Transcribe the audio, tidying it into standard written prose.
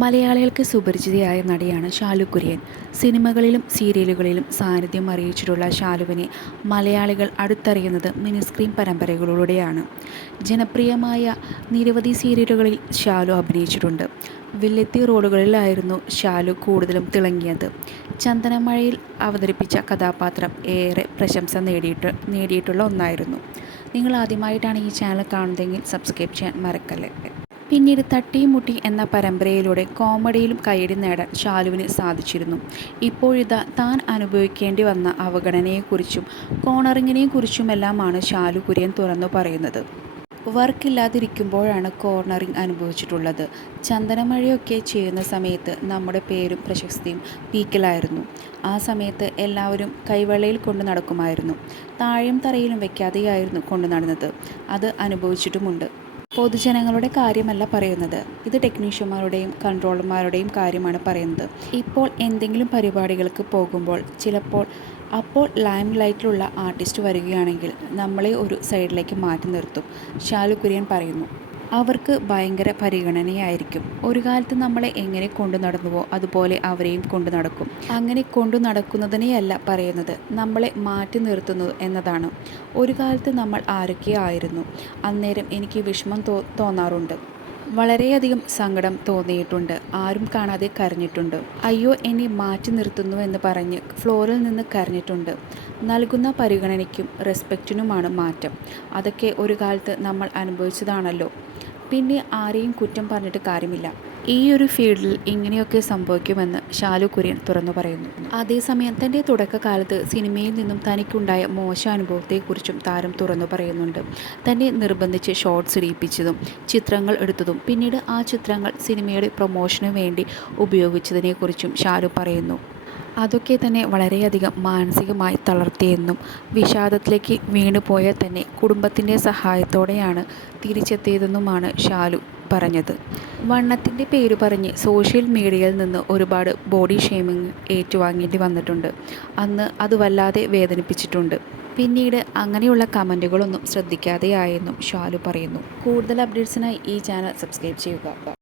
മലയാളികൾക്ക് സുപരിചിതയായ നടിയാണ് ഷാലു കുര്യൻ. സിനിമകളിലും സീരിയലുകളിലും സാന്നിധ്യം അറിയിച്ചിട്ടുള്ള ഷാലുവിനെ മലയാളികൾ അടുത്തറിയുന്നത് മിനിസ്ക്രീൻ പരമ്പരകളിലൂടെയാണ്. ജനപ്രിയമായ നിരവധി സീരിയലുകളിൽ ഷാലു അഭിനയിച്ചിട്ടുണ്ട്. വില്ലത്തി റോളുകളിലായിരുന്നു ഷാലു കൂടുതലും തിളങ്ങിയത്. ചന്ദനമഴയിൽ അവതരിപ്പിച്ച കഥാപാത്രം ഏറെ പ്രശംസ നേടിയിട്ടുള്ള ഒന്നായിരുന്നു. നിങ്ങൾ ആദ്യമായിട്ടാണ് ഈ ചാനൽ കാണുന്നതെങ്കിൽ സബ്സ്ക്രൈബ് ചെയ്യാൻ മറക്കല്ലേ. പിന്നീട് തട്ടിയും മുട്ടി എന്ന പരമ്പരയിലൂടെ കോമഡിയിലും കയ്യടി നേടാൻ ഷാലുവിന് സാധിച്ചിരുന്നു. ഇപ്പോഴിതാ താൻ അനുഭവിക്കേണ്ടി വന്ന അവഗണനയെക്കുറിച്ചും കോർണറിങ്ങിനെക്കുറിച്ചുമെല്ലാമാണ് ഷാലു കുര്യൻ തുറന്നു പറയുന്നത്. വർക്കില്ലാതിരിക്കുമ്പോഴാണ് കോർണറിങ് അനുഭവിച്ചിട്ടുള്ളത്. ചന്ദനമഴയൊക്കെ ചെയ്യുന്ന സമയത്ത് നമ്മുടെ പേരും പ്രശസ്തിയും പീക്കിലായിരുന്നു. ആ സമയത്ത് എല്ലാവരും കൈവെള്ളയിൽ കൊണ്ടു നടക്കുമായിരുന്നു. താഴെയും തറയിലും വെക്കാതെയായിരുന്നു കൊണ്ടു നടന്നത്. അത് അനുഭവിച്ചിട്ടുമുണ്ട്. പൊതുജനങ്ങളുടെ കാര്യമല്ല പറയുന്നത്, ഇത് ടെക്നീഷ്യന്മാരുടെയും കൺട്രോളർമാരുടെയും കാര്യമാണ് പറയുന്നത്. ഇപ്പോൾ എന്തെങ്കിലും പരിപാടികൾക്ക് പോകുമ്പോൾ അപ്പോൾ ലൈം ലൈറ്റിലുള്ള ആർട്ടിസ്റ്റ് വരികയാണെങ്കിൽ നമ്മളെ ഒരു സൈഡിലേക്ക് മാറ്റി നിർത്തും. ഷാലു കുര്യൻ പറയുന്നു. അവർക്ക് ഭയങ്കര പരിഗണനയായിരിക്കും. ഒരു കാലത്ത് നമ്മളെ എങ്ങനെ കൊണ്ടു നടന്നുവോ അതുപോലെ അവരെയും കൊണ്ടു നടക്കും. അങ്ങനെ കൊണ്ടു നടക്കുന്നതിനെയല്ല പറയുന്നത്, നമ്മളെ മാറ്റി നിർത്തുന്നു എന്നതാണ്. ഒരു കാലത്ത് നമ്മൾ ആരൊക്കെ ആയിരുന്നു. അന്നേരം എനിക്ക് വിഷമം തോന്നാറുണ്ട്. വളരെയധികം സങ്കടം തോന്നിയിട്ടുണ്ട്. ആരും കാണാതെ കരഞ്ഞിട്ടുണ്ട്. അയ്യോ എന്നെ മാറ്റി നിർത്തുന്നു എന്ന് പറഞ്ഞ് ഫ്ലോറിൽ നിന്ന് കരഞ്ഞിട്ടുണ്ട്. നൽകുന്ന പരിഗണനയ്ക്കും റെസ്പെക്റ്റിനുമാണ് മാറ്റം. അതൊക്കെ ഒരു കാലത്ത് നമ്മൾ അനുഭവിച്ചതാണല്ലോ. പിന്നെ ആരെയും കുറ്റം പറഞ്ഞിട്ട് കാര്യമില്ല. ഈ ഒരു ഫീൽഡിൽ ഇങ്ങനെയൊക്കെ സംഭവിക്കുമെന്ന് ഷാലു കുര്യൻ തുറന്നു പറയുന്നു. അതേസമയം തൻ്റെ തുടക്കകാലത്ത് സിനിമയിൽ നിന്നും തനിക്കുണ്ടായ മോശം അനുഭവത്തെക്കുറിച്ചും താരം തുറന്നു പറയുന്നുണ്ട്. തന്നെ നിർബന്ധിച്ച് ഷോർട്സ് ഇടിയിപ്പിച്ചതും ചിത്രങ്ങൾ എടുത്തതും പിന്നീട് ആ ചിത്രങ്ങൾ സിനിമയുടെ പ്രൊമോഷനു വേണ്ടി ഉപയോഗിച്ചതിനെക്കുറിച്ചും ഷാലു പറയുന്നു. അതൊക്കെ തന്നെ വളരെയധികം മാനസികമായി തളർത്തിയെന്നും വിഷാദത്തിലേക്ക് വീണുപോയാൽ തന്നെ കുടുംബത്തിൻ്റെ സഹായത്തോടെയാണ് തിരിച്ചെത്തിയതെന്നുമാണ് ഷാലു പറഞ്ഞത്. വണ്ണത്തിൻ്റെ പേര് പറഞ്ഞ് സോഷ്യൽ മീഡിയയിൽ നിന്ന് ഒരുപാട് ബോഡി ഷേമിംഗ് ഏറ്റുവാങ്ങേണ്ടി വന്നിട്ടുണ്ട്. അന്ന് അത് വല്ലാതെ വേദനിപ്പിച്ചിട്ടുണ്ട്. പിന്നീട് അങ്ങനെയുള്ള കമൻറ്റുകളൊന്നും ശ്രദ്ധിക്കാതെയായെന്നും ഷാലു പറയുന്നു. കൂടുതൽ അപ്ഡേറ്റ്സിനായി ഈ ചാനൽ സബ്സ്ക്രൈബ് ചെയ്യുക.